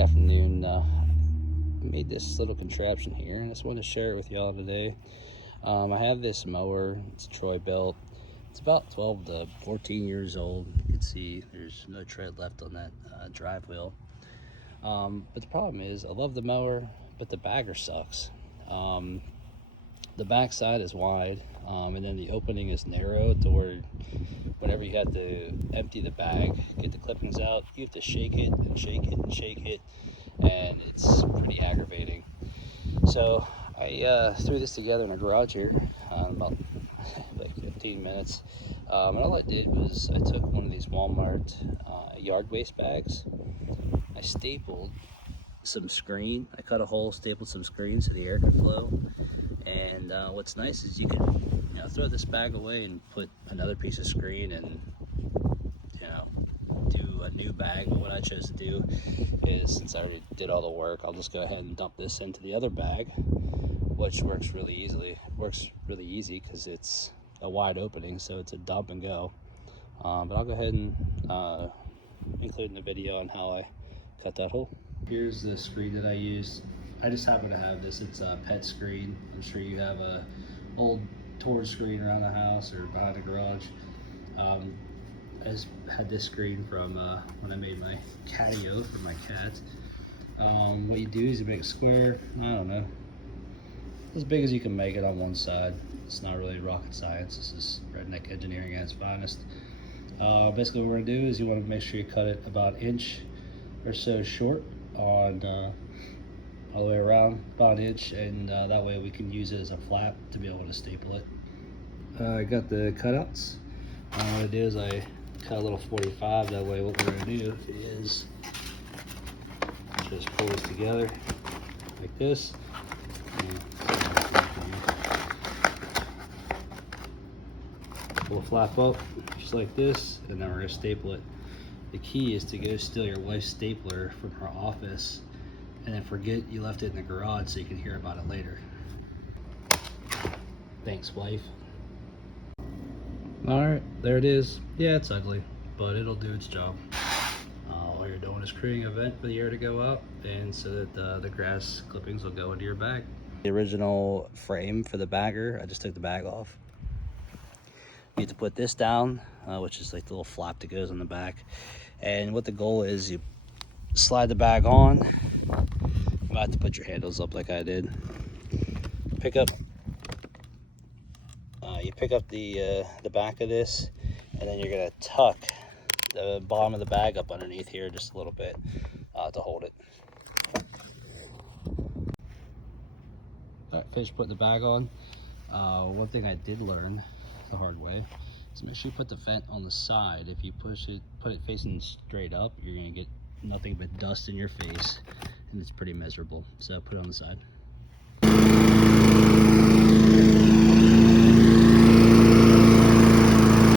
afternoon. Made this little contraption here, and I just wanted to share it with y'all today. I have this mower. It's a Troy-Bilt. It's about 12 to 14 years old. You can see there's no tread left on that drive wheel. But the problem is, I love the mower, but the bagger sucks. The back side is wide, and then the opening is narrow to where whenever you have to empty the bag, get the clippings out, you have to shake it and shake it and shake it, and it's pretty aggravating. So I threw this together in a garage here in about like 15 minutes. And all I did was I took one of these Walmart yard waste bags. I stapled some screen. I cut a hole, stapled some screen so the air could flow. And what's nice is you can, throw this bag away and put another piece of screen and, do a new bag. But what I chose to do is, since I already did all the work, I'll just go ahead and dump this into the other bag, which works really easily. It works really easy because it's a wide opening, so it's a dump and go. But I'll go ahead and include in the video on how I cut that hole. Here's the screen that I used. I just happen to have this. It's a pet screen. I'm sure you have a old torn screen around the house or behind the garage. I just had this screen from when I made my catio for my cat. What you do is you make a square, I don't know, as big as you can make it on one side. It's not really rocket science. This is redneck engineering at its finest. Basically what we're gonna do is you wanna make sure you cut it about an inch or so short on all the way around, about an inch, and that way we can use it as a flap to be able to staple it. I got the cutouts. What I do is I cut a little 45. That way what we're going to do is just pull this together like this. Pull the flap up just like this, and then we're going to staple it. The key is to go steal your wife's stapler from her office and then forget you left it in the garage so you can hear about it later. Thanks, wife. Alright, there it is. Yeah, it's ugly, but it'll do its job. All you're doing is creating a vent for the air to go out, and so that the grass clippings will go into your bag. The original frame for the bagger, I just took the bag off. You have to put this down, which is like the little flap that goes on the back. And what the goal is, you slide the bag on. You might have to put your handles up like I did. You pick up the back of this, and then you're gonna tuck the bottom of the bag up underneath here just a little bit to hold it. All right, finished putting the bag on. One thing I did learn the hard way is make sure you put the vent on the side. If you put it facing straight up, you're gonna get nothing but dust in your face, and it's pretty miserable. So put it on the side.